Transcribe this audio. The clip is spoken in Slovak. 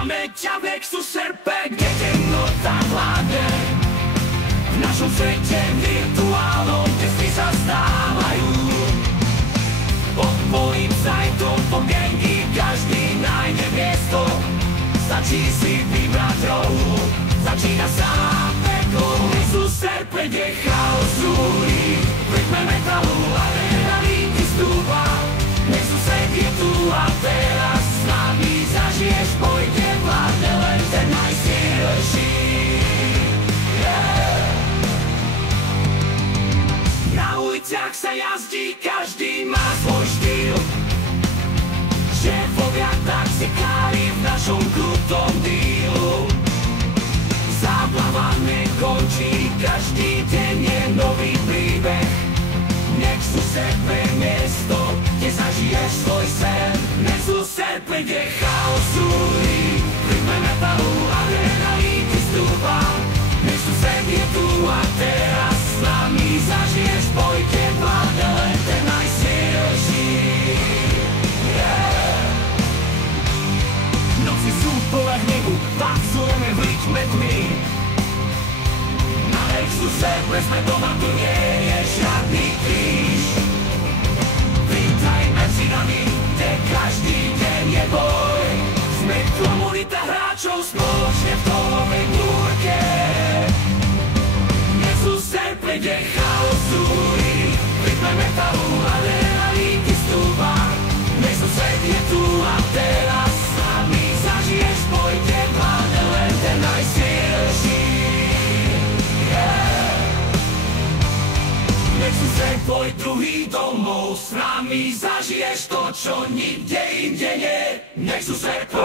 Máme ťa v Nexuse RP, kde temnota vládne. V našom svete virtuálnom, kde sny sa stávajú. Pod tvojim sajtom po gengy každý nájde miesto. Stačí si vybrať rohu, začína sa peklo. Nexuse RP, kde chaos rúli, v rytme metalu adrenalín stúpa. Nexuse je tu a teraz s nami zažiješ boj, kde vládne len ten najsilnejší. Na uliciach sa jazdí, každý má svoj štýl. Šéfovia taxikári v našom krutom dílu. Zábava nekončí, každý deň je nový príbeh. Nexuse RP miesto, kde zažiješ svoj sen. Nexuse RP, kde chaos rúli, v rytme metalu adrenalín stúpa. Nexuse je tu a teraz s nami zažiješ boj, kde vládne len ten najsilnejší. Noci sú plné hnevu, taxujeme v rytme tmy. Na Nexuse RP sme doma, tu nie je žiadny kríž. Vítaj medzi nami, kde každý deň je boj. Sme komunita hráčov spoločne v tónovej búrke. Nexuse RP, kde chaos rúli, v rytme metalu adrenalín stúpa. Nexuse je tu a teraz s nami zažiješ boj, kde vládne len ten najsilnejší. Nexuse je tvoj druhý domov, s nami zažiješ to, čo nikde inde nie. Nexuse RP.